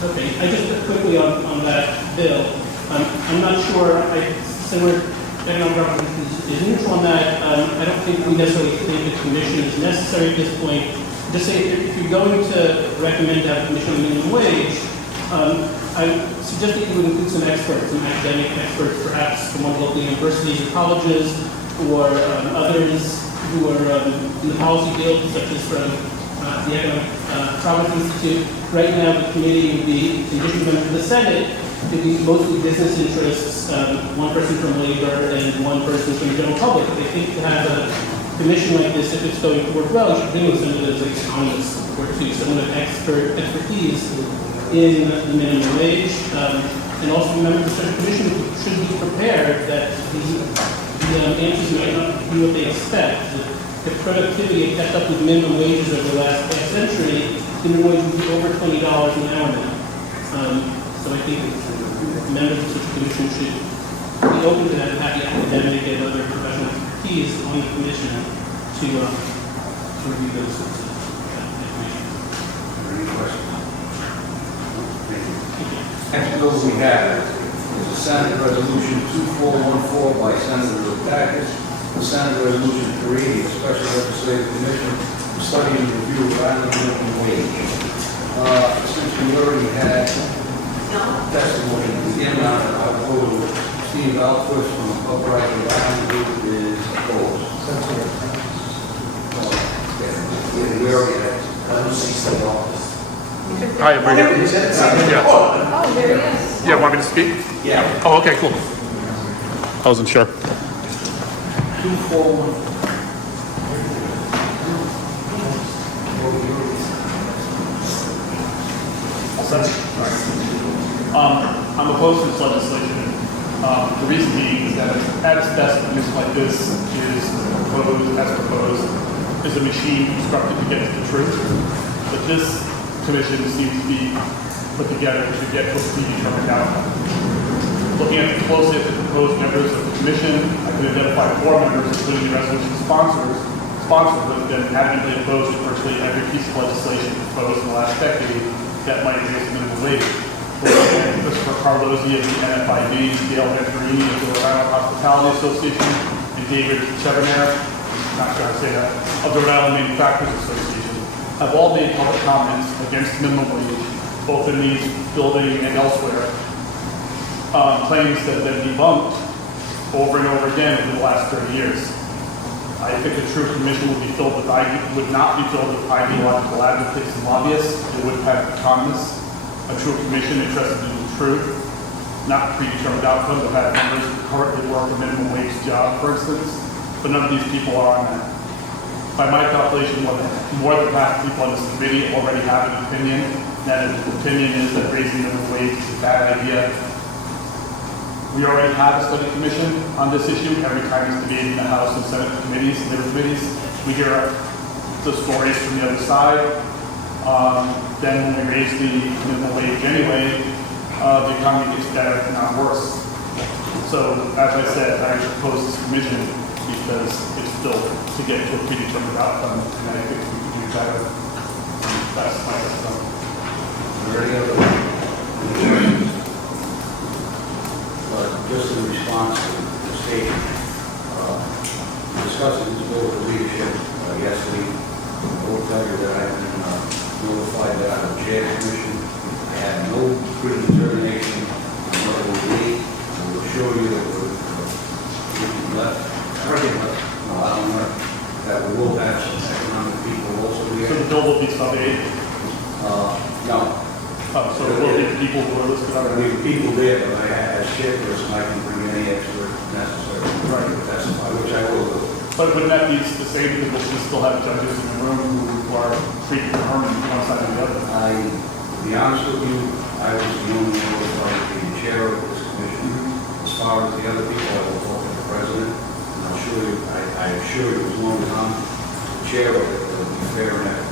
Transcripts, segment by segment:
Okay, I just quickly on that bill, I'm not sure, similar, economic government is neutral on that. I don't think we necessarily think the commission is necessary at this point. Just say if you're going to recommend to have a commission on minimum wage, I suggest that you would include some experts, some academic experts, perhaps from one of the local universities or colleges, or others who are in the policy field, such as from the Economic Progress Institute. Right now, the committee would be, in addition to members of the Senate, it would be mostly business interests, one person from labor and one person from the general public. But I think to have a commission like this, if it's going to work well, you should bring in someone that's like economists or two, someone with expertise in the minimum wage. And also remember the Senate Commission should be prepared that the answers might not be what they expect. The productivity had kept up with minimum wages over the last half century, the minimum wage would be over $20 an hour now. So I think members of such a commission should be open to that and have the academic and other professional expertise on the commission to review those information. Any questions? Next bill we have is a Senate Resolution 2414 by Senator Dacus. The Senate Resolution 3, a special legislative commission to study and review of island minimum wage. Since we already had testimony to begin on, I'll go to Steve Alquist from Uprising Island Group is opposed. We already had. I don't see state office. Hi, I'm right here. Yeah. Oh, there he is. Yeah, want me to speak? Yeah. Oh, okay, cool. I wasn't sure. 241. I'm opposed to this legislation. The reason being is that at its best, a commission like this is proposed, is a machine constructed to get to the truth. But this commission seems to be put together to get to a predetermined outcome. Looking at closely at the proposed members of the commission, I can identify 4 members, including the resolution sponsors who have been adamantly opposed to virtually every piece of legislation proposed in the last decade that might raise the minimum wage. Christopher Carlozzi of the NFIB, Dale Venturini of the Rhode Island Hospitality Association, and David Chevener, not sure how to say that, of the Rhode Island Manufacturers Association, have all made public comments against minimum wage, both in these building and elsewhere. Claims that have been debunked over and over again over the last 30 years. I think a true commission would not be filled with ideological advocates and lobbyists. It would have economists. A true commission interested in the truth, not predetermined outcomes. I've had members who currently work a minimum wage job, for instance, but none of these people are on that. By my calculation, more than half the people on this committee already have an opinion. That opinion is that raising minimum wage is a bad idea. We already have a study commission on this issue. Every time it's debated in the House and Senate committees, labor committees, we hear the stories from the other side. Then when we raise the minimum wage anyway, the economy gets better, not worse. So, as I said, I oppose this commission because it's built to get to a predetermined outcome, and I think we can do better. That's my response. Are there any other questions? Just in response to the statement, discussing this bill with leadership yesterday, I will tell you that I've been notified that I'm a chair commission. I have no predetermination on what it will be. I will assure you that we're that we will have some economic people also So here. the bill will be sub-8. No. So there will be people who are listed on There the will be people there, but as chairperson, I can bring any expert necessary. Right. Testify, which I will do. But wouldn't that be the same because we'll still have judges in the room who are predetermined one side or the other? To be honest with you, I was the only one who was like the chair of this commission. As far as the other people, I will talk to the president, and I'll assure you, I assure you, as long as I'm the chair of it, it'll be fair and equitable.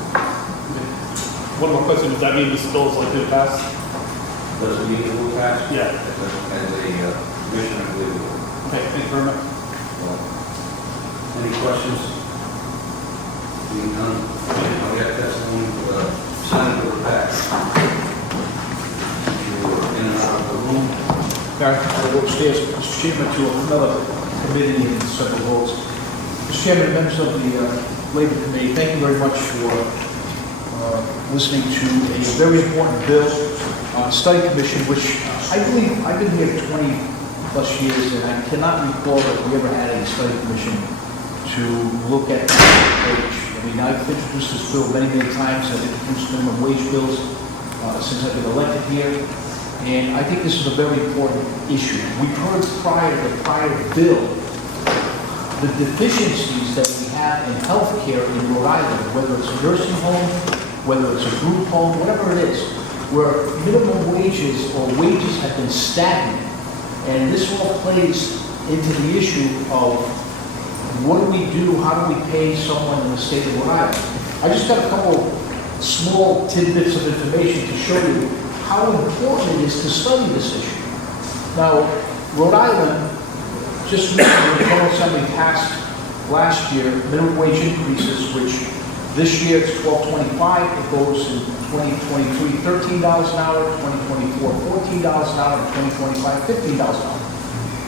One more question, does that mean this bill is likely to pass? Does it mean it will pass? Yeah. As a commissioner, I believe it will. Okay, thank you very much. Well, any questions? Being none, I'll get testimony for the Senator back. I will upstairs, Mr. Chairman, to another committee and several votes. Mr. Chairman, members of the Labor Committee, thank you very much for listening to a very important bill, study commission, which I believe, I've been here 20+ years, and I cannot recall that we ever had a study commission to look at wage. I mean, I've introduced this bill many, many times. I've introduced minimum wage bills since I've been elected here, and I think this is a very important issue. We've heard prior to the prior bill the deficiencies that we have in healthcare in Rhode Island, whether it's a nursing home, whether it's a group home, whatever it is, where minimum wages or wages have been stagnant. And this all plays into the issue of what do we do, how do we pay someone in the state of Rhode Island? I just got a couple small tidbits of information to show you how important it is to study this issue. Now, Rhode Island, just recently, the General Assembly passed last year minimum wage increases, which this year it's $12.25. It goes in 2023, $13 an hour, 2024, $14 an hour, and 2025, $15 an hour.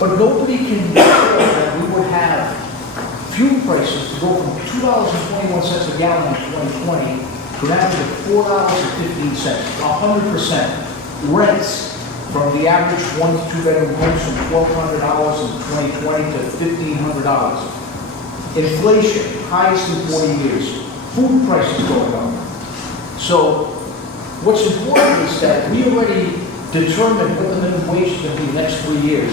But nobody can be sure that we would have fuel prices to go from $2.21 a gallon in 2020 to an average of $4.15, 100%. Rents from the average 1 to 2 bedroom homes from $1,200 in 2020 to $1,500. Inflation, highest in 40 years. Food prices going up. So what's important is that we already determined what the minimum wage is going to be the next 3 years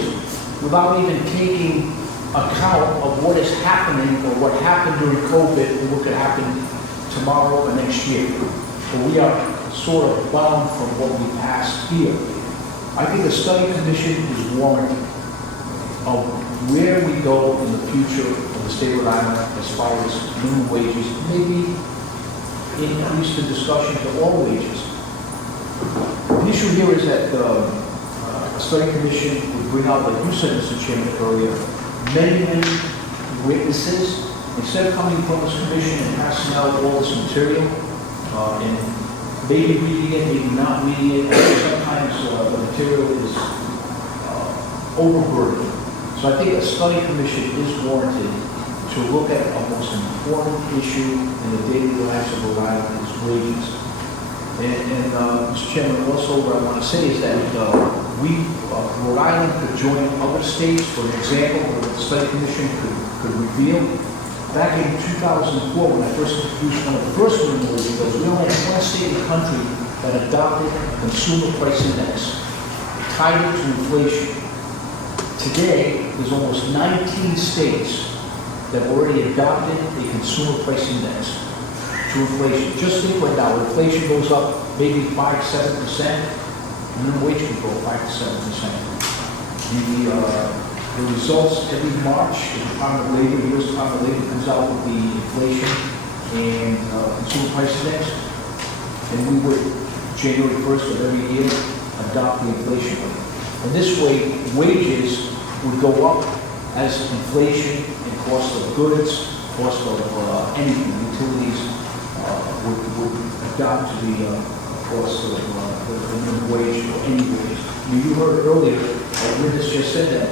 without even taking account of what is happening or what happened during COVID and what could happen tomorrow or next year. So we are sort of bound from what we passed here. I think the study commission is warranted of where we go in the future of the state of Rhode Island as far as minimum wages, maybe increase the discussion to all wages. The issue here is that a study commission would bring out, like you said, Mr. Chairman, earlier, many, many witnesses. Instead of coming from this commission and passing out all this material, and maybe reading it, maybe not reading it, sometimes the material is overburdened. So I think a study commission is warranted to look at a most important issue in the daily lives of Rhode Island is wages. And Mr. Chairman, also what I want to say is that Rhode Island could join other states. For example, what the study commission could reveal. Back in 2004, when I first introduced one of the first minimum wage bills, we only had one state in the country that adopted a consumer price index, tied it to inflation. Today, there's almost 19 states that already adopted a consumer price index to inflation. Just think right now, when inflation goes up maybe 5-7%, minimum wage can go 5-7%. The results every March, the Department of Labor, the U.S. Department of Labor comes out with the inflation and consumer price index, and we would, January 1st of every year, adopt the inflation rate. And this way, wages would go up as inflation and cost of goods, cost of anything, utilities would adopt to the cost of the minimum wage or any wage. You heard earlier, Linda just said that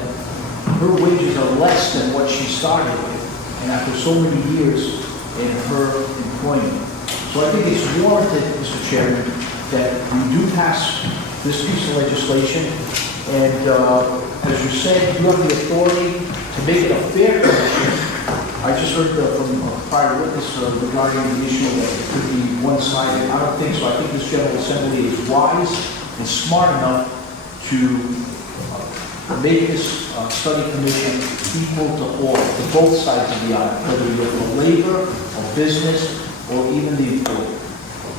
her wages are less than what she started with, and after so many years in her employment. So I think it's warranted, Mr. Chairman, that we do pass this piece of legislation, and as you said, you have the authority to make it a fair commission. I just heard from a prior witness regarding the issue that it could be one-sided. I don't think so. I think this General Assembly is wise and smart enough to make this study commission equal to all, to both sides of the aisle, whether you're from labor or business or even the employee.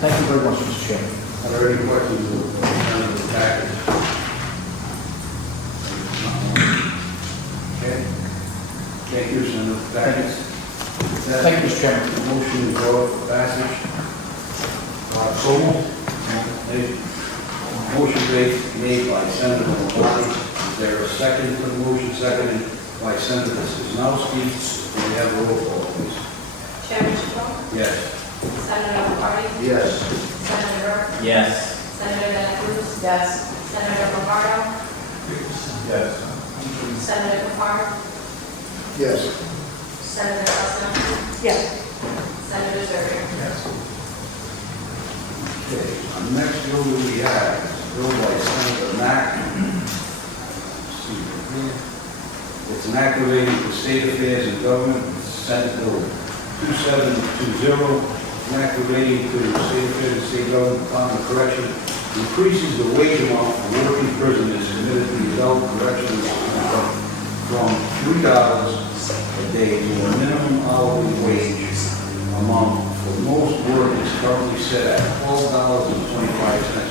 Thank you very much, Mr. Chairman. Are there any questions on the package? Okay. Thank you, Senator. Package. Thank you, Mr. Chairman. The motion is brought for passage. So moved. Motion made by Senator Maloney. Is there a second to the motion? Seconded by Senator Wisniewski. Can we have a roll call, please? Chairman Schwartz? Yes. Senator McCarty? Yes. Senator Burke? Yes. Senator De La Cruz? Yes. Senator Lombardo? Yes. Senator Carr, Yes. Senator Costello, Yes. Senator Zerber. Okay, our next bill that we have is a bill by Senator Mack. See it here. It's an act relating to state affairs and government, Senate Bill 2720, an act relating to state affairs and state government, Department of Correction, increases the wage amount for working prisoners committed to the adult correctional system from $3 a day to a minimum hourly wage amount for most work is currently set at $12.25